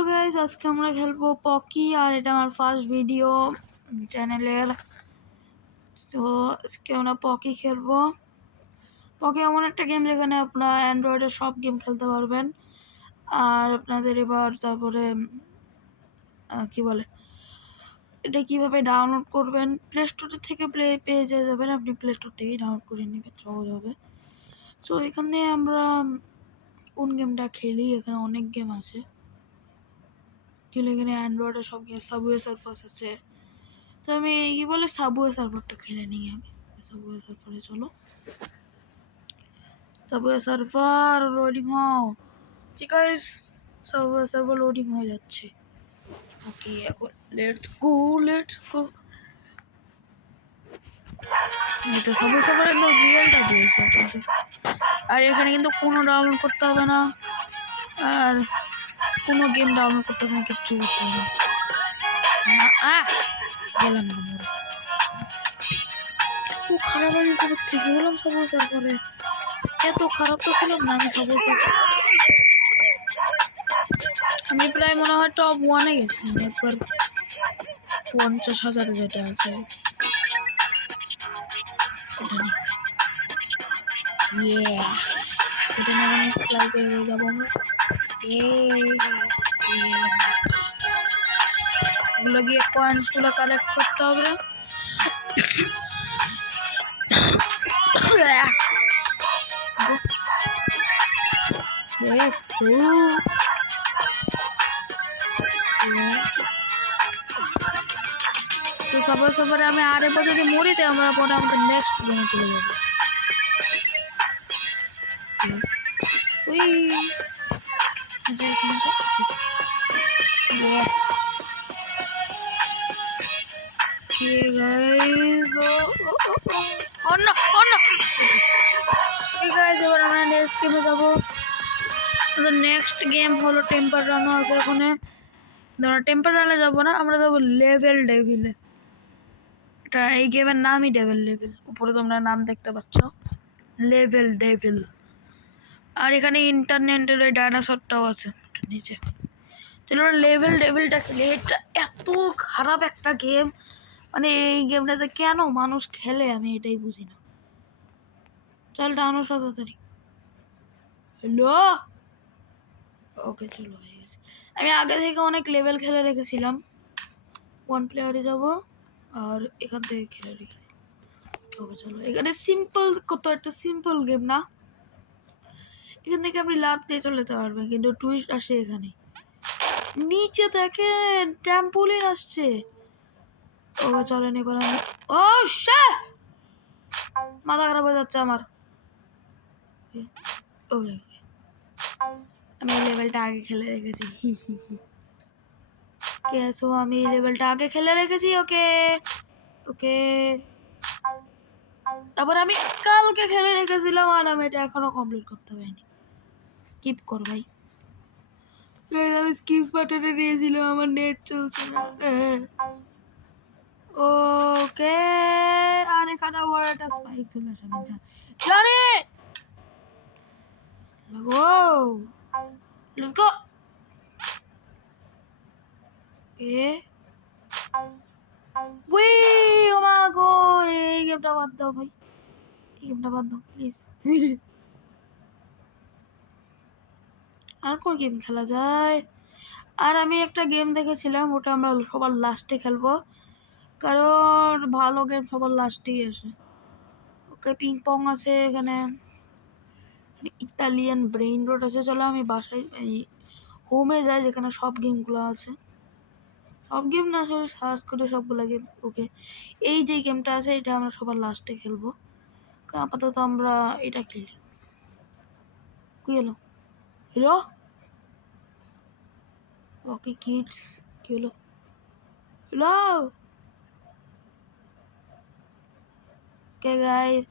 Hello guys, আজকে আমরা খেলবো পকি। আর এটা আমার ফার্স্ট ভিডিও চ্যানেলের। তো আজকে আমরা পকি খেলবো। পকি এমন একটা গেম যেখানে আপনার অ্যান্ড্রয়েডের সব গেম খেলতে পারবেন। আর আপনাদের এবার তারপরে কি বলে, এটা কিভাবে ডাউনলোড করবেন, প্লে স্টোর থেকে পেয়ে যাবেন। আপনি প্লে স্টোর থেকেই ডাউনলোড করে নেবেন, সহজ হবে। তো এখানে আমরা কোন গেমটা খেলি, এখানে অনেক গেম আছে। এখানে অ্যান্ড্রয়েডের সব গেম, সাবওয়ে সার্ফার আছে। তো আমি কি বলে সাবওয়ে সার্ফারটা খেলে নিই আগে। সাবওয়ে সার্ফারে চলো, সাবওয়ে সার্ফার লোডিং হও। ঠিক আছে, সাবওয়ে সার্ফার লোডিং হয়ে যাচ্ছে। ওকে, এখন লেটস গো। এটা সাবওয়ে সার্ফার একদম রিয়েলটা দিয়েছে আপনাদের। আর এখানে কিন্তু কোনো ডাউনলোড করতে হবে না, আর কোনো গেম ডাউনলোড করতে হবে না, কিচ্ছু করতে হবে না। গেলাম না মরে। এত খারাপ আমি কবে থেকে গেলাম সাবওয়ে সার্ফারে। এত খারাপ তো ছিলাম না আমি সাবওয়ে সার্ফারে। আমি প্রায় মনে হয় টপ 1-এ গেছিলাম একবার, 50,000 যেটা আছে এটা নিয়ে আমি ফ্লাই করে যাবো আমরা। এগুলো গিয়ে কয়েন্সগুলো কালেক্ট করতে হবে। তো সবার আমি আর এবার যদি মরি তাই আমরা পরে আমাদের নেক্সট গেমে চলে যাবো। এবার আমরা নেক্সট গেমে যাবো। নেক্সট গেম হলো টেম্পার রান আছে। ওখানে আমরা টেম্পার রানে যাবো না, আমরা যাবো লেভেল ডেভিলে। এটা এই গেমের নামই লেভেল। উপরে তোমরা নাম দেখতে পাচ্ছ, লেভেল ডেভিল। আর এখানে ইন্টারনেটের ওই ডাইনোসরটাও আছে নিচে। চলো লেভেল ডেভিলটা খেলি। এটা এত খারাপ একটা গেম, মানে এই গেমটাতে কেন মানুষ খেলে আমি এটাই বুঝি না। চল ডাউনলোড তাড়াতাড়ি। হ্যালো, ওকে চলো হয়ে গেছে। আমি আগে থেকে অনেক লেভেল খেলে রেখেছিলাম। 1 প্লেয়ারে যাব আর এখান থেকে খেলে রেখেছি। ওকে চলো, এখানে সিম্পল, কত একটা সিম্পল গেম না। এখান থেকে আপনি লাভ দিয়ে চলে যেতে পারবেন, কিন্তু টুইস্ট আসে এখানে। নিচে দেখেন ট্যাম্পোলিন আসছে। ওকে চলেন এবার আমি, ও শিট, মাথা খারাপ হয়ে যাচ্ছে আমার। ওকে আমি এই লেভেলটা আগে খেলে রেখেছি। সো আমি এই লেভেলটা আগে খেলে রেখেছি। ওকে ওকে, তারপর আমি কালকে খেলে রেখেছিলাম আর আমি এটা এখনো কমপ্লিট করতে পারিনি। স্কিপ কর ভাই। আমি স্কিপ বাটনে দিয়েছিলাম, আমার নেট চলছে না। ওকে, আর এখানে বড় একটা স্পাইক চলে আসে। জানি লাগো, লেটস গো। এ উই, ও মা গো, এই গেমটা বাদ দাও ভাই, এই গেমটা বাদ দাও প্লিজ। আর কোন গেম খেলা যায়? আর আমি একটা গেম দেখেছিলাম, ওটা আমরা সবার লাস্টে খেলবো, কারণ ভালো গেম সবার লাস্টেই আসে। ওকে, পিং পং আছে এখানে, ইতালিয়ান ব্রেইন রোড আছে। চলো আমি বাসায় এই হোমে যাই যেখানে সব গেমগুলো আছে। সব গেম না, আসলে সার্চ করে সবগুলো গেম। ওকে, এই যে গেমটা আছে এটা আমরা সবার লাস্টে খেলবো, কারণ আপাতত আমরা এটা খেলি। কি হলো? হ্যালো ওকে কিডস, কি হলো? হ্যালো ওকে গাইস,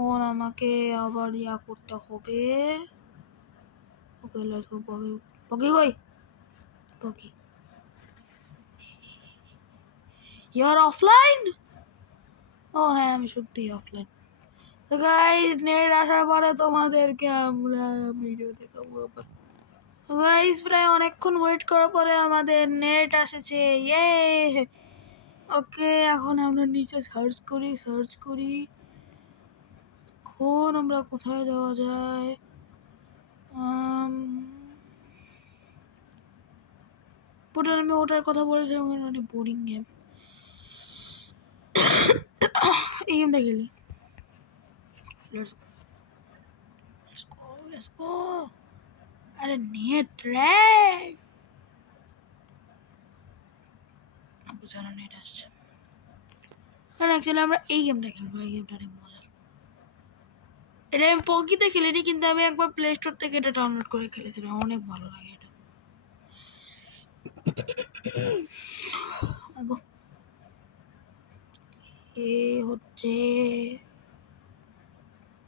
ওর আমাকে আবার ইয়া করতে হবে। Okay let's go. পকি পকি কই? পকি ইউ আর অফলাইন? ও হ্যাঁ, আমি সত্যিই অফলাইন। তো গাইস, নেট আসার পরে তোমাদেরকে আমরা ভিডিও দেখাবো আবার। গাইস প্রায় অনেকক্ষণ ওয়েট করার পরে আমাদের নেট এসেছে, ইয়ে। ওকে, এখন আমরা নিচে সার্চ করি এখন আমরা কোথায় যাওয়া যায়। পোর্টাল আমি ওটার কথা বলেছিলাম, অনেক বোরিং গেম। এই গেমটা খেলি। Let's go. আরে নেট রে, জানো নেট আসছে। কারণ অ্যাকচুয়ালি আমরা এই গেমটা খেলবো, এই গেমটা অনেক মজার। এটা আমি পকিতে খেলিনি, কিন্তু আমি একবার প্লে স্টোর থেকে এটা ডাউনলোড করে খেলেছিলাম, অনেক ভালো লাগে এটা। এ হচ্ছে,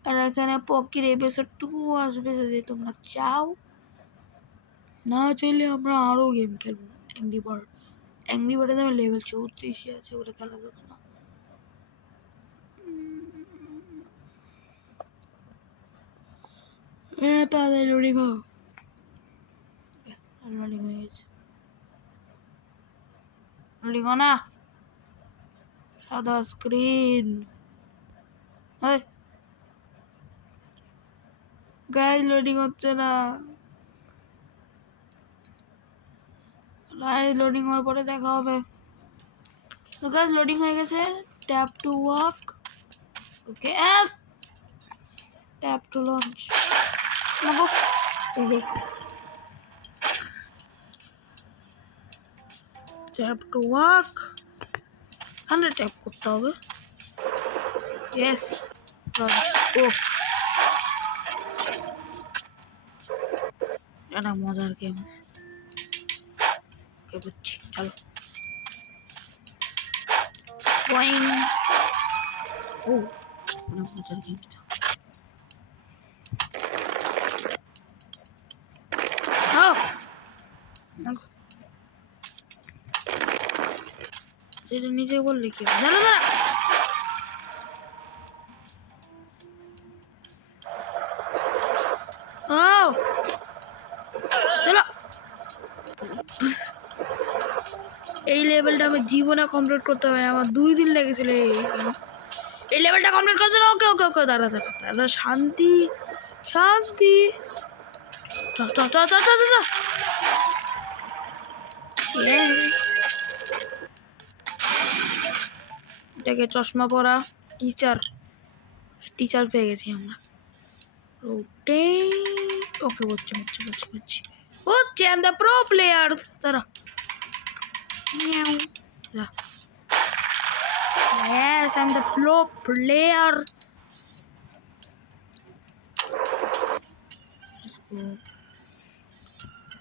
আর এখানে পকির এপিসোড 2 আসবে যদি তোমরা চাও। না চাইলে আমরা আরো গেম খেলবো। অ্যাংরি বার্ডে আমার লেভেল 34 আছে, ওটা খেলা যাবে না। তাদের লোডিং হয়ে গেছে। লোডিং না, সাদা স্ক্রিন। গাইজ লোডিং হচ্ছে না। গাইজ লোডিং হওয়ার পরে দেখা হবে। তো গাইজ লোডিং হয়ে গেছে। Tap to walk, okay, tap to launch. Tap to walk, এখানে ট্যাপ করতে হবে। ইয়েস, ও এটা মজার গেম। ওকে বুঝছি, চলো। ও অনেক মজার গেম এটা। এটা নিজে বললে কি জানো না। চলো, এই লেভেলটা আমার জীবনে কমপ্লিট করতে হবে। আমার 2 দিন লেগেছিল এই লেভেলটা কমপ্লিট করতে। ওকে ওকে ওকে, দাঁড়া দাঁড়া দাঁড়া, শান্তি শান্তি। এটাকে চশমা পরা টিচার পেয়ে গেছি আমরা। ওকে বুঝছি। I am the pro player. দাঁড়া, yes, I'm the pro player.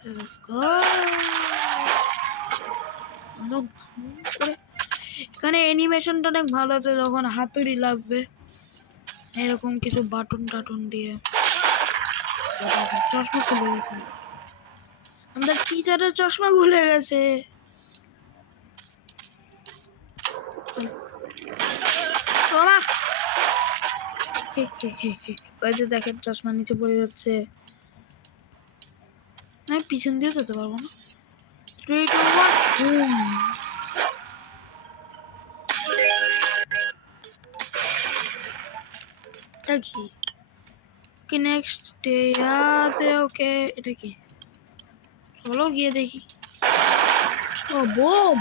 Let's go. এখানে অ্যানিমেশনটা অনেক ভালো আছে, যখন হাতুড়ি লাগবে এরকম কিছু বাটন টাটন দিয়ে। চশমা খুলে গেছে, আমাদের টিচারের চশমা খুলে গেছে। দেখেন চশমা নিচে পড়ে যাচ্ছে। আমি পিছন দিয়ে যেতে পারবো না। 3 2 1 এটা কি নেক্সট ডে আছে? ওকে, এটা কি? চলো গিয়ে দেখি। ও বোম,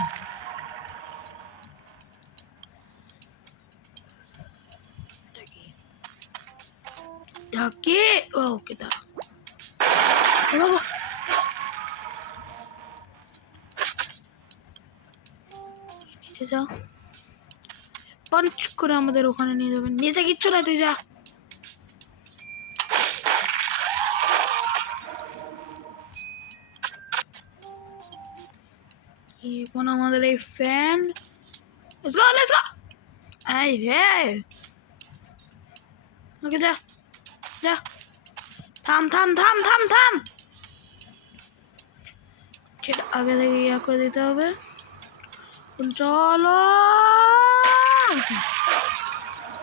ঢাকে। ওকে দাঁড়া, বাবা নিচে যাও, পাঞ্চ করে আমাদের ওখানে নিয়ে যাবেন। নিচে কিচ্ছু না, তুই যা। এখন আমাদের এই ফ্যান, লেটস গো। আই রে, ওকে যা যা, থাম। সেটা আগে থেকে ইয়া করে দিতে হবে। চলো,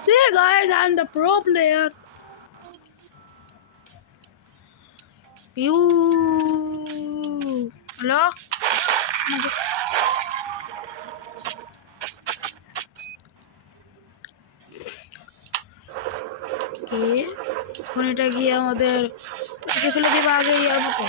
see guys, I'm the pro player. Hello এখন এটা গিয়ে আমাদের ফেলে দেবো আগে ইয়ার মতো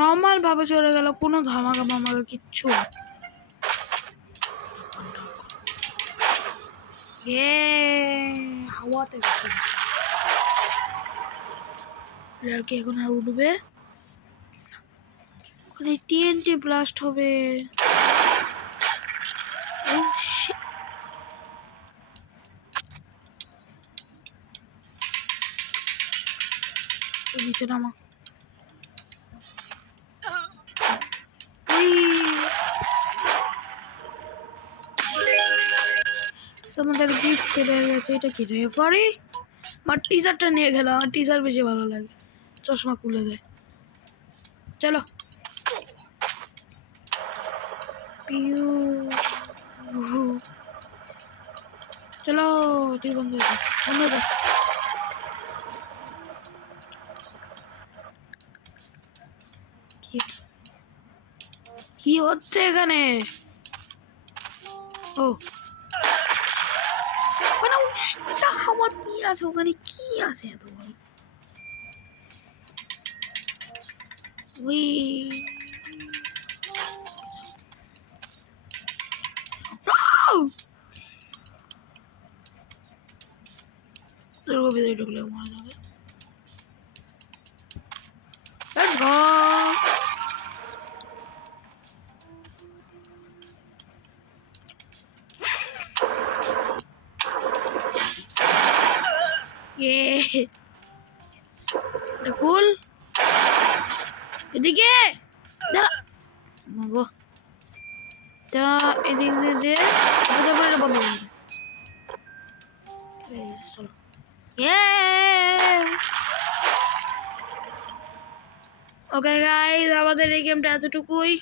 নর্মাল ভাবে চলে গেল, কোনো ধামাকা মামাকা কিচ্ছু। হাওয়াতে গেছে কি এখন আর উঠবে, টিএনটি ব্লাস্ট হবে। নিচে নামা আমাদের গিফট চলে গেছে। এটা কি রেফারি? আমার টি শার্টটা নিয়ে গেল, আমার টি শার্ট বেশি ভালো লাগে, চশমা খুলে দেয়। চলো চলো তুই বন্ধ বন্ধ কি হচ্ছে এখানে? ও আমার কি আছে ওখানে, কি আছে এত বড়? ওই ভিতরে ঢুকলে মারা যাবে। Let's go! খুল এদিকে এদিক দিয়ে চলো। ওকে গাইস, আমাদের এই গেমটা এতটুকুই।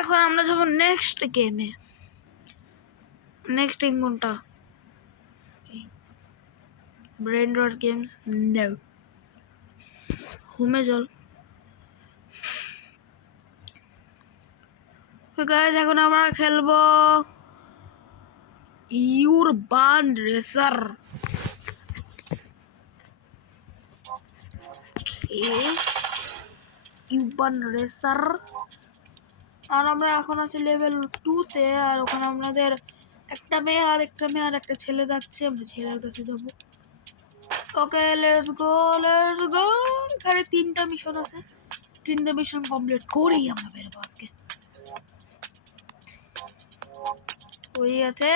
এখন আমরা যাবো নেক্সট গেমে। নেক্সট গেম কোনটা? ব্রেন রট গেমস? নো, হোমে চল। গাইস এখন আমরা খেলবো ইউরবান রেসার। ইউরবান রেসার, আর আমরা এখন আছি লেভেল 2 তে। আর ওখানে আমাদের একটা মেয়ে আর একটা ছেলে থাকছে, আমরা ছেলের কাছে যাবো। Okay let's go let's go. এখানে 3টা মিশন আছে, 3টা মিশন কমপ্লিট করেই আমরা বেরোবো আজকে। ওই আছে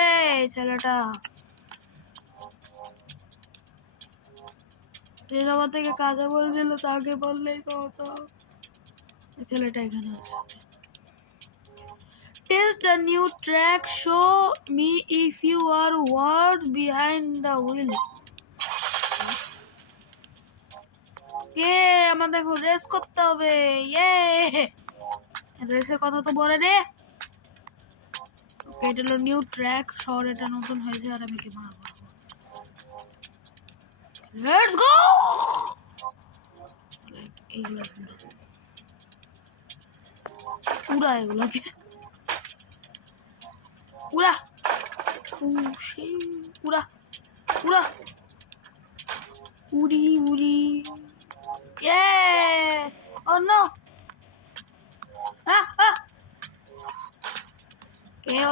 ছেলেটা, রেজাবা থেকে কাজে বলছিল, তাকে বললেই তো হতো। ছেলেটা এখানে আছে। Test the new track, show me if you are what behind the wheel. কে আমাদের রেস করতে হবে। রেসের কথা তো বলে রে। এটা হলো নিউ ট্র্যাক, শহর এটা নতুন হয়েছে আর আমি কি মারবো। Let's go. এইগুলো পুরা এগুলোকে পুরা পুরা পুরা উড়ি উড়ি। Oh no!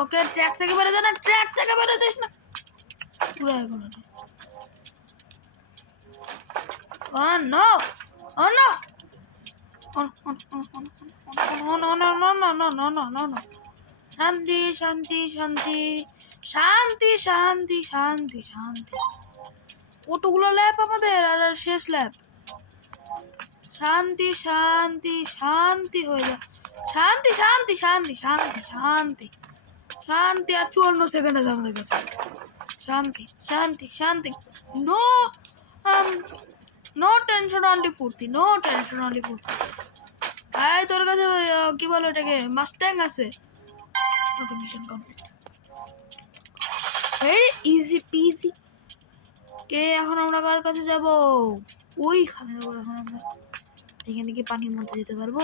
ওকে ট্র্যাক থেকে বেরোতে না, ট্র্যাক থেকে বেরোতিস না। পুরো এগুলো Oh no! Oh no! No. শান্তি শান্তি শান্তি শান্তি শান্তি শান্তি শান্তি। কতগুলো ল্যাব আমাদের, আর শেষ ল্যাব। শান্তি শান্তি শান্তি হয়ে যা। শান্তি শান্তি শান্তি শান্তি শান্তি শান্তি। আর 54 সেকেন্ড আছে আমাদের কাছে। শান্তি শান্তি শান্তি। নো নো টেনশন অনলি ফুর্তি, নো টেনশন অনলি ফুর্তি। এই তোর কাছে কি বলো এটাকে মাস্ট্যাং আছে? ওকে মিশন কমপ্লিট। এই ইজি পিজি। কে এখন আমরা কার কাছে যাব? ওইখানে যাবো এখন আমরা। এখানে কি পানির মধ্যে যেতে পারবো?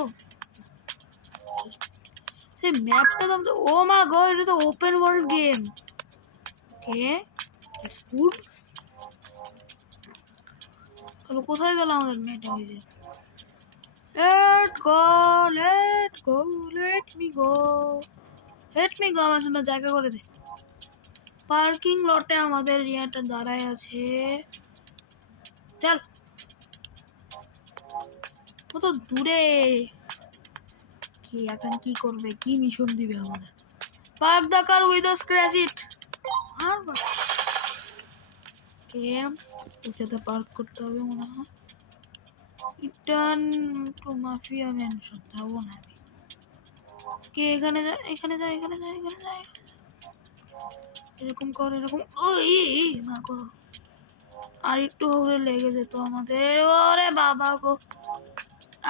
সেই ম্যাপটা তো ও মা গড, এটা তো open world game. Okay that's good. তাহলে কোথায় গেল আমাদের মেয়েটা? ওই যে let go, let go, let me go, let me go. আমার সুন্দর জায়গা করে দে। পার্কিং লটে আমাদের ইয়াটা দাঁড়ায় আছে। চল কত দূরে। কি এখন কি করবে? কি মিশন দিবে আমাদের? Park the car with the scratch it. আর এম ওটাতে পার্ক করতে হবে মনে হয়। রিটার্ন টু মাফিয়া ম্যানশন যাবো না আমি। কে এখানে যা, এখানে যা, এখানে যা, এখানে যা, এখানে যা। এরকম কর, এরকম। ওই মা গো, আর একটু হলে লেগে যেত আমাদের। ওরে বাবা গো।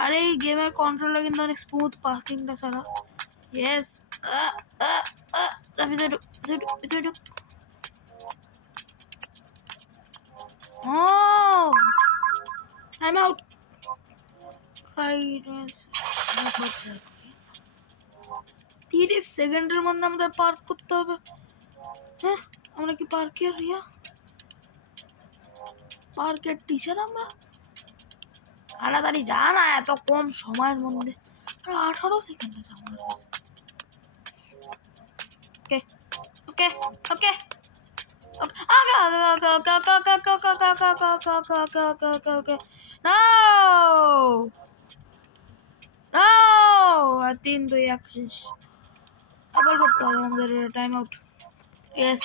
আরে এই গেমের কন্ট্রোলটা কিন্তু অনেক স্মুথ পার্কিংটা ছাড়া। ইয়েস। ভিতরে ঢুক, ভিতরে ঢুক, ভিতরে ঢুক। ও টাইম আউট। 30 সেকেন্ডের মধ্যে আমাদের পার্ক করতে হবে। হ্যাঁ আমরা কি পার্কের পার্কের টিচার আমরা? তাড়াতাড়ি যা না, এত কম সময়ের মধ্যে। 18 সেকেন্ড আছে আমাদের কাছে। ওকে ওকে ওকে তিন দুই এক শেষ। আবার করতে হবে আমাদের টাইম আউট। ইয়েস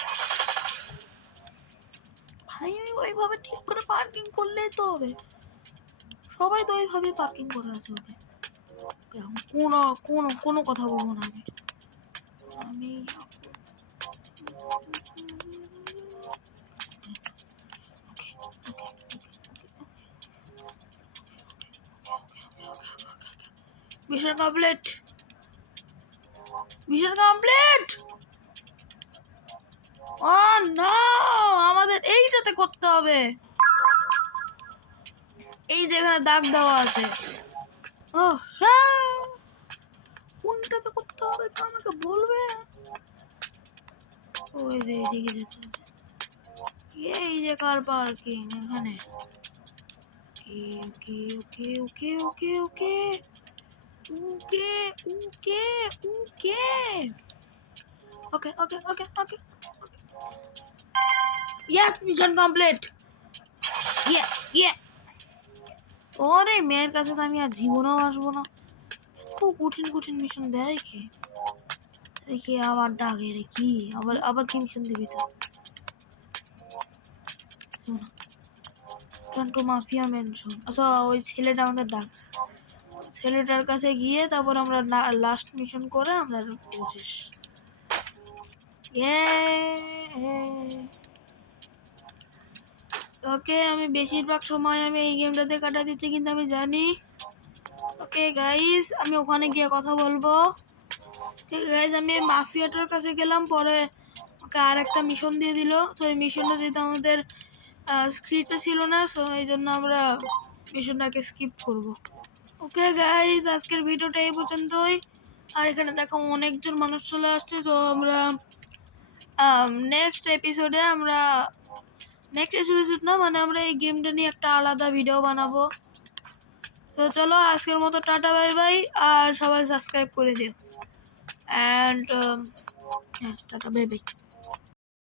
ভাই, আমি ওইভাবে ঠিক করে পার্কিং করলেই তো হবে। সবাই তো ওইভাবে পার্কিং করে আছে। ওকে কোনো কোনো কোনো কথা বলবো না আমি। আমি মিশন কমপ্লিট, মিশন কমপ্লিট। ও না, আমাদের এইটাতে করতে হবে। এই যেখানে দাগ দেওয়া আছে। ও হ্যাঁ, কোনটাতে করতে হবে তো আমাকে বলবে। ওই যে এদিকে যেতে হবে। এই যে কার পার্কিং এখানে। ওকে ওকে ওকে ওকে ওকে ওকে ওকে ওকে ওকে ওকে ওকে ওকে ইয়েস মিশন কমপ্লিট। ইয়ে ইয়ে। ওরে মেয়ের কাছে তো আমি আর জীবনেও আসবো না। এত কঠিন কঠিন মিশন দেয় কে? দেখি আবার ডাকে রে কি, আবার আবার কি মিশন দিবি তো? টন্টো মাফিয়া মেনশন। আচ্ছা ওই ছেলেটা আমাদের ডাকছে। ছেলেটার কাছে গিয়ে তারপর আমরা লাস্ট মিশন করে আমরা শেষ। ওকে আমি বেশিরভাগ সময় আমি এই গেমটাতে কাটা দিচ্ছি, কিন্তু আমি জানি। ওকে গাইস আমি ওখানে গিয়ে কথা বলবো। ঠিক গাইস আমি মাফিয়াটার কাছে গেলাম, পরে ওকে আর একটা মিশন দিয়ে দিল। তো এই মিশনটা যেহেতু আমাদের স্ক্রিপ্টে ছিল না, সো এই জন্য আমরা মিশনটাকে স্কিপ করব। ওকে গাইস আজকের ভিডিওটা এই পর্যন্তই। আর এখানে দেখো অনেকজন মানুষ চলে আসছে। তো আমরা নেক্সট এপিসোডে আমরা মানে আমরা এই গেমটা নিয়ে একটা আলাদা ভিডিও বানাবো। তো চলো আজকের মতো টাটা বাই বাই, আর সবাই সাবস্ক্রাইব করে দিও। And tata bye bye.